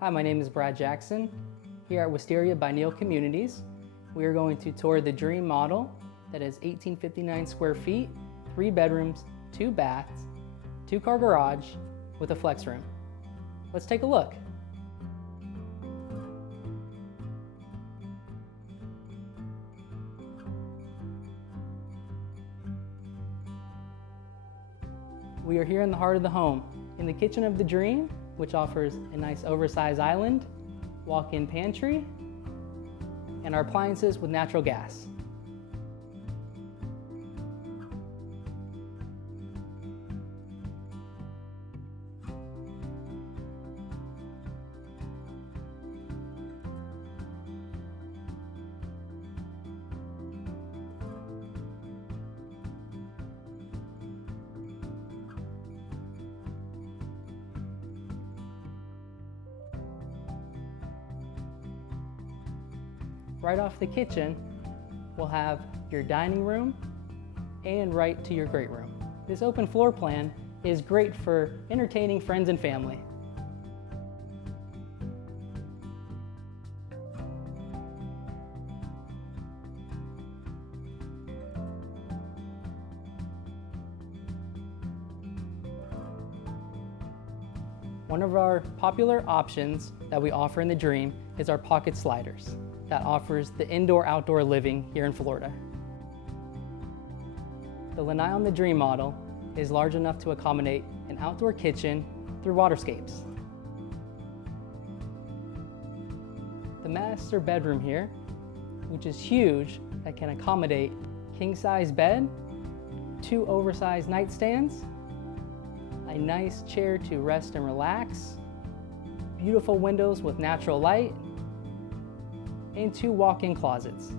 Hi, my name is Brad Jackson. Here at Wysteria by Neal Communities, we are going to tour the dream model that is 1,859 square feet, 3 bedrooms, 2 baths, 2-car garage with a flex room. Let's take a look. We are here in the heart of the home, in the kitchen of the dream, which offers a nice oversized island, walk-in pantry, and our appliances with natural gas. Right off the kitchen, we'll have your dining room and right to your great room. This open floor plan is great for entertaining friends and family. One of our popular options that we offer in the dream is our pocket sliders that offers the indoor-outdoor living here in Florida. The lanai on the dream model is large enough to accommodate an outdoor kitchen through waterscapes. The master bedroom here, which is huge, that can accommodate king-size bed, 2 oversized nightstands, a nice chair to rest and relax, beautiful windows with natural light, and 2 walk-in closets.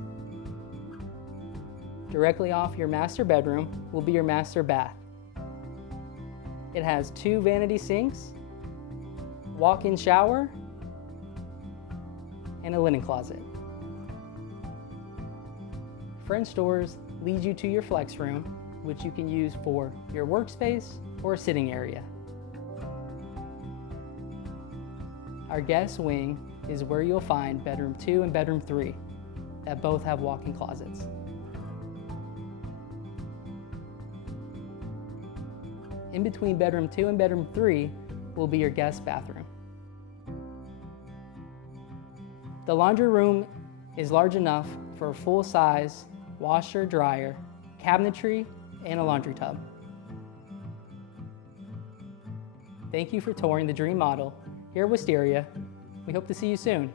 Directly off your master bedroom will be your master bath. It has 2 vanity sinks, walk-in shower, and a linen closet. French doors lead you to your flex room, which you can use for your workspace or a sitting area. Our guest wing is where you'll find bedroom 2 and bedroom 3 that both have walk-in closets. In between bedroom 2 and bedroom 3 will be your guest bathroom. The laundry room is large enough for a full-size washer, dryer, cabinetry, and a laundry tub. Thank you for touring the dream model here at Wysteria. We hope to see you soon.